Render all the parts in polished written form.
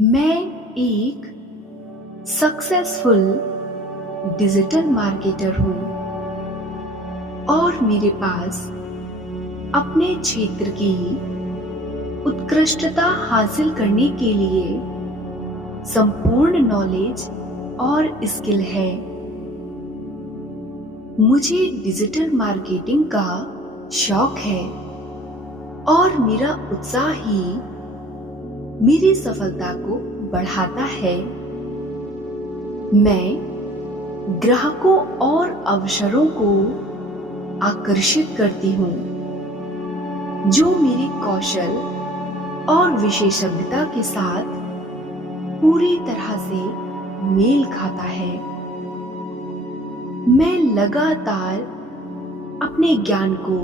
मैं एक successful digital marketer हूँ और मेरे पास अपने क्षेत्र की उत्कृष्टता हासिल करने के लिए संपूर्ण नॉलेज और स्किल है। मुझे डिजिटल मार्केटिंग का शौक है और मेरा उत्साह ही मेरी सफलता को बढ़ाता है। मैं ग्राहकों और अवसरों को आकर्षित करती हूँ जो मेरे कौशल और विशेषज्ञता के साथ पूरी तरह से मेल खाता है। मैं लगातार अपने ज्ञान को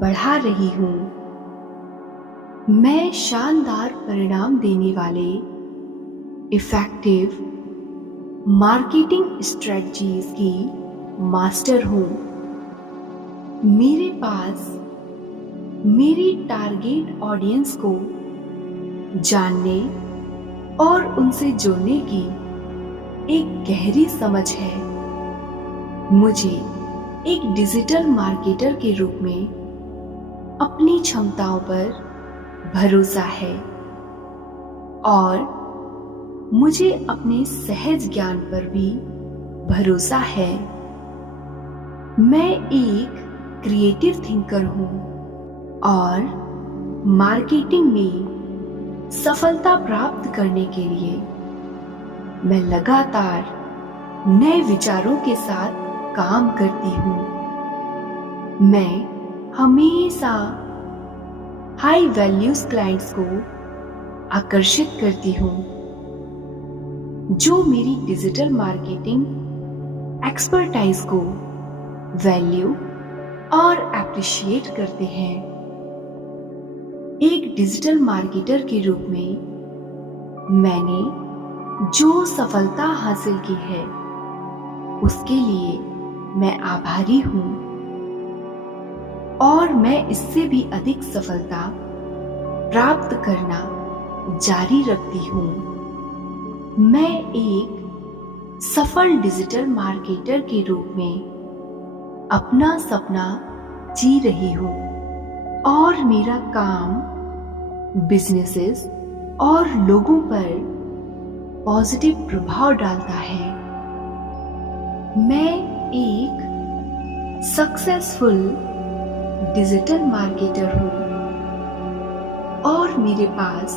बढ़ा रही हूँ। मैं शानदार परिणाम देने वाले इफेक्टिव मार्केटिंग स्ट्रेटजीज की मास्टर हूँ। मेरे पास मेरी टारगेट ऑडियंस को जानने और उनसे जुड़ने की एक गहरी समझ है। मुझे एक डिजिटल मार्केटर के रूप में अपनी क्षमताओं पर भरोसा है और मुझे अपने सहज ज्ञान पर भी भरोसा है। मैं एक क्रिएटिव थिंकर हूँ और मार्केटिंग में सफलता प्राप्त करने के लिए मैं लगातार नए विचारों के साथ काम करती हूँ। मैं हमेशा हाई वैल्यूज क्लाइंट्स को आकर्षित करती हूँ जो मेरी डिजिटल मार्केटिंग एक्सपर्टाइज को वैल्यू और एप्रिशिएट करते हैं। एक डिजिटल मार्केटर के रूप में मैंने जो सफलता हासिल की है उसके लिए मैं आभारी हूँ और मैं इससे भी अधिक सफलता प्राप्त करना जारी रखती हूँ। मैं एक सफल डिजिटल मार्केटर के रूप में अपना सपना जी रही हूँ और मेरा काम बिजनेसेस और लोगों पर पॉजिटिव प्रभाव डालता है। मैं एक सक्सेसफुल डिजिटल मार्केटर हूँ और मेरे पास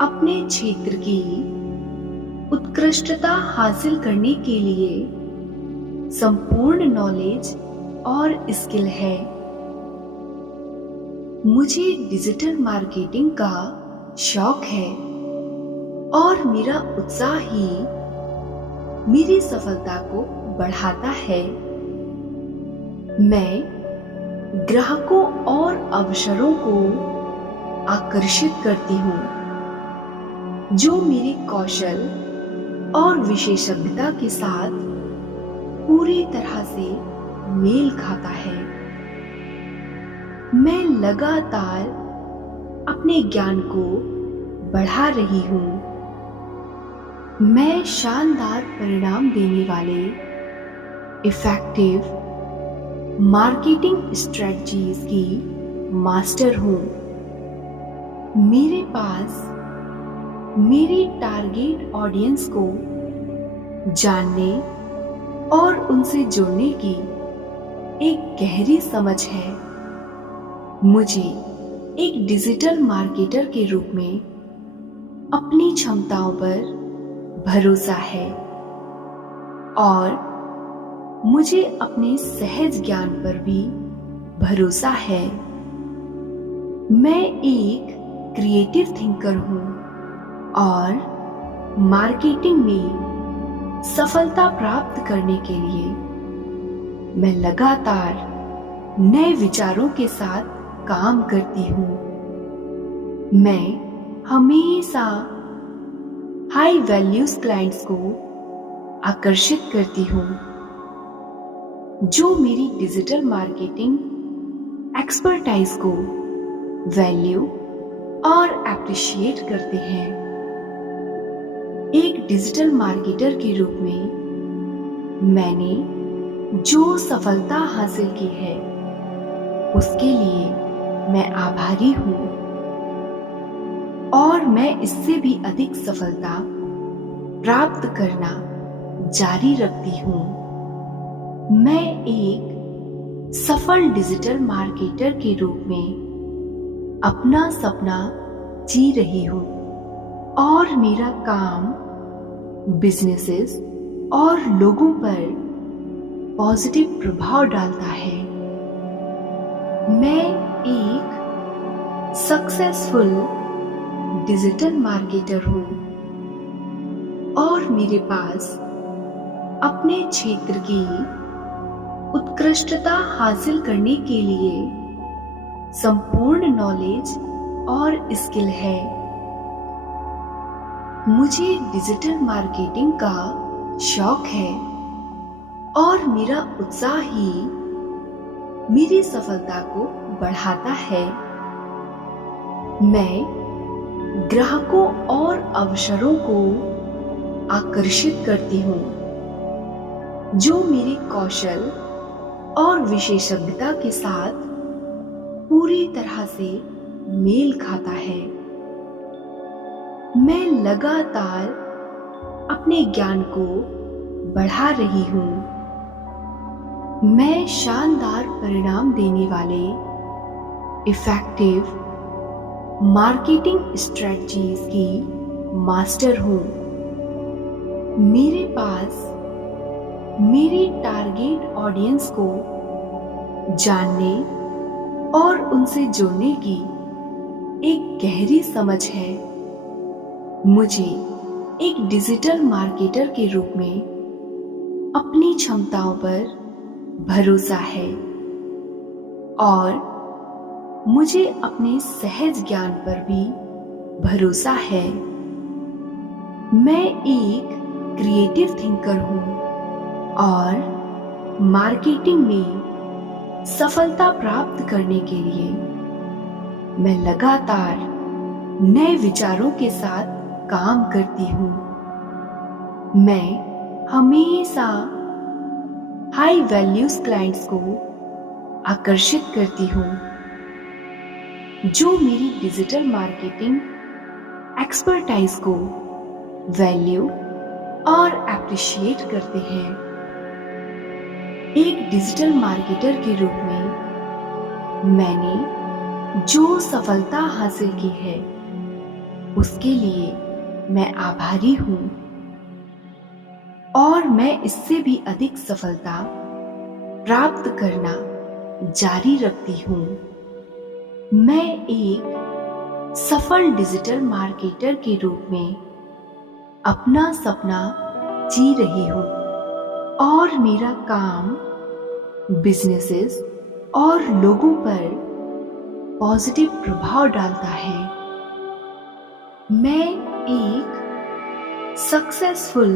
अपने क्षेत्र की उत्कृष्टता हासिल करने के लिए संपूर्ण नॉलेज और स्किल है। मुझे डिजिटल मार्केटिंग का शौक है और मेरा उत्साह ही मेरी सफलता को बढ़ाता है। मैं ग्राहकों और अवसरों को आकर्षित करती हूँ जो मेरे कौशल और विशेषज्ञता के साथ पूरी तरह से मेल खाता है। मैं लगातार अपने ज्ञान को बढ़ा रही हूँ। मैं शानदार परिणाम देने वाले इफेक्टिव मार्केटिंग स्ट्रेटजीज की मास्टर हूँ। मेरे पास मेरी टारगेट ऑडियंस को जानने और उनसे जुड़ने की एक गहरी समझ है। मुझे एक डिजिटल मार्केटर के रूप में अपनी क्षमताओं पर भरोसा है और मुझे अपने सहज ज्ञान पर भी भरोसा है। मैं एक क्रिएटिव थिंकर हूँ और मार्केटिंग में सफलता प्राप्त करने के लिए मैं लगातार नए विचारों के साथ काम करती हूँ। मैं हमेशा हाई वैल्यूज क्लाइंट्स को आकर्षित करती हूँ जो मेरी डिजिटल मार्केटिंग एक्सपर्टाइज को वैल्यू और एप्रिशिएट करते हैं। एक डिजिटल मार्केटर के रूप में मैंने जो सफलता हासिल की है उसके लिए मैं आभारी हूँ और मैं इससे भी अधिक सफलता प्राप्त करना जारी रखती हूँ। मैं एक सफल डिजिटल मार्केटर के रूप में अपना सपना जी रही हूँ और मेरा काम बिजनेसेस और लोगों पर पॉजिटिव प्रभाव डालता है। मैं एक सक्सेसफुल डिजिटल मार्केटर हूँ और मेरे पास अपने क्षेत्र की उत्कृष्टता हासिल करने के लिए संपूर्ण नॉलेज और स्किल है। मुझे डिजिटल मार्केटिंग का शौक है और मेरा उत्साह ही मेरी सफलता को बढ़ाता है। मैं ग्राहकों और अवसरों को आकर्षित करती हूँ जो मेरे कौशल और विशेषज्ञता के साथ पूरी तरह से मेल खाता है। मैं लगातार अपने ज्ञान को बढ़ा रही हूँ। मैं शानदार परिणाम देने वाले इफेक्टिव मार्केटिंग स्ट्रेटजीज की मास्टर हूँ। मेरे पास मेरे टारगेट ऑडियंस को जानने और उनसे जुड़ने की एक गहरी समझ है। मुझे एक डिजिटल मार्केटर के रूप में अपनी क्षमताओं पर भरोसा है और मुझे अपने सहज ज्ञान पर भी भरोसा है। मैं एक क्रिएटिव थिंकर हूँ और मार्केटिंग में सफलता प्राप्त करने के लिए मैं लगातार नए विचारों के साथ काम करती हूँ। मैं हमेशा हाई वैल्यूज क्लाइंट्स को आकर्षित करती हूँ जो मेरी डिजिटल मार्केटिंग एक्सपर्टाइज को वैल्यू और एप्रिशिएट करते हैं। एक डिजिटल मार्केटर के रूप में मैंने जो सफलता हासिल की है उसके लिए मैं आभारी हूँ और मैं इससे भी अधिक सफलता प्राप्त करना जारी रखती हूँ। मैं एक सफल डिजिटल मार्केटर के रूप में अपना सपना जी रही हूँ और मेरा काम बिजनेसेस और लोगों पर पॉजिटिव प्रभाव डालता है। मैं एक सक्सेसफुल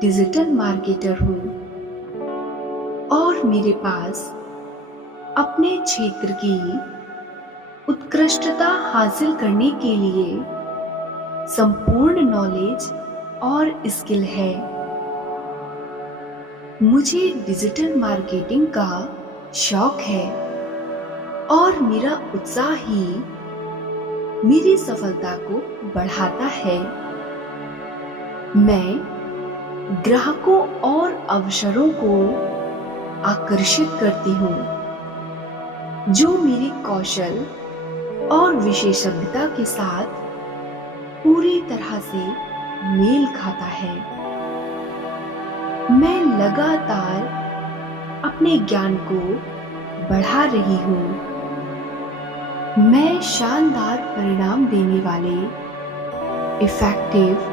डिजिटल मार्केटर हूँ और मेरे पास अपने क्षेत्र की उत्कृष्टता हासिल करने के लिए संपूर्ण नॉलेज और स्किल है। मुझे डिजिटल मार्केटिंग का शौक है और मेरा उत्साह ही मेरी सफलता को बढ़ाता है। मैं ग्राहकों और अवसरों को आकर्षित करती हूँ जो मेरे कौशल और विशेषज्ञता के साथ पूरी तरह से मेल खाता है। मैं लगातार अपने ज्ञान को बढ़ा रही हूँ। मैं शानदार परिणाम देने वाले इफेक्टिव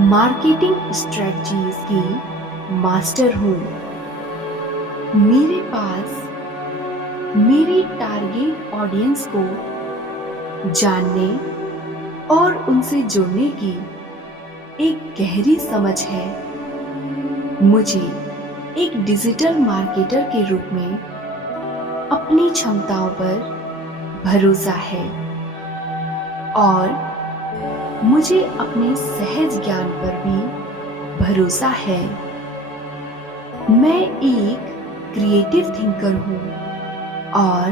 मार्केटिंग स्ट्रेटजीज की मास्टर हूँ। मेरे पास मेरी टारगेट ऑडियंस को जानने और उनसे जुड़ने की एक गहरी समझ है। मुझे एक डिजिटल मार्केटर के रूप में अपनी क्षमताओं पर भरोसा है और मुझे अपने सहज ज्ञान पर भी भरोसा है। मैं एक क्रिएटिव थिंकर हूँ और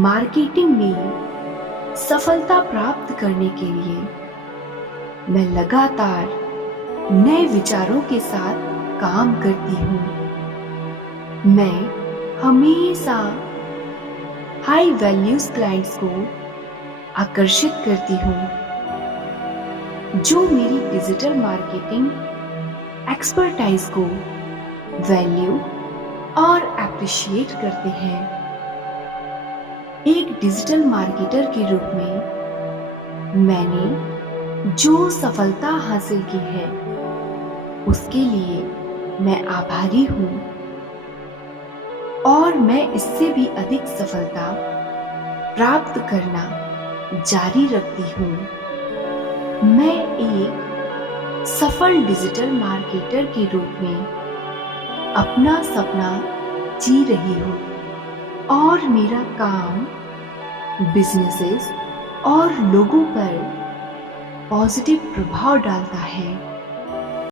मार्केटिंग में सफलता प्राप्त करने के लिए मैं लगातार नए विचारों के साथ काम करती हूँ। मैं हमेशा हाई वैल्यूज क्लाइंट्स को आकर्षित करती हूँ जो मेरी डिजिटल मार्केटिंग एक्सपर्टाइज को वैल्यू और एप्रिशिएट करते हैं। एक डिजिटल मार्केटर के रूप में मैंने जो सफलता हासिल की है उसके लिए मैं आभारी हूँ और मैं इससे भी अधिक सफलता प्राप्त करना जारी रखती हूँ। मैं एक सफल डिजिटल मार्केटर के रूप में अपना सपना जी रही हूँ और मेरा काम बिजनेसेस और लोगों पर पॉजिटिव प्रभाव डालता है।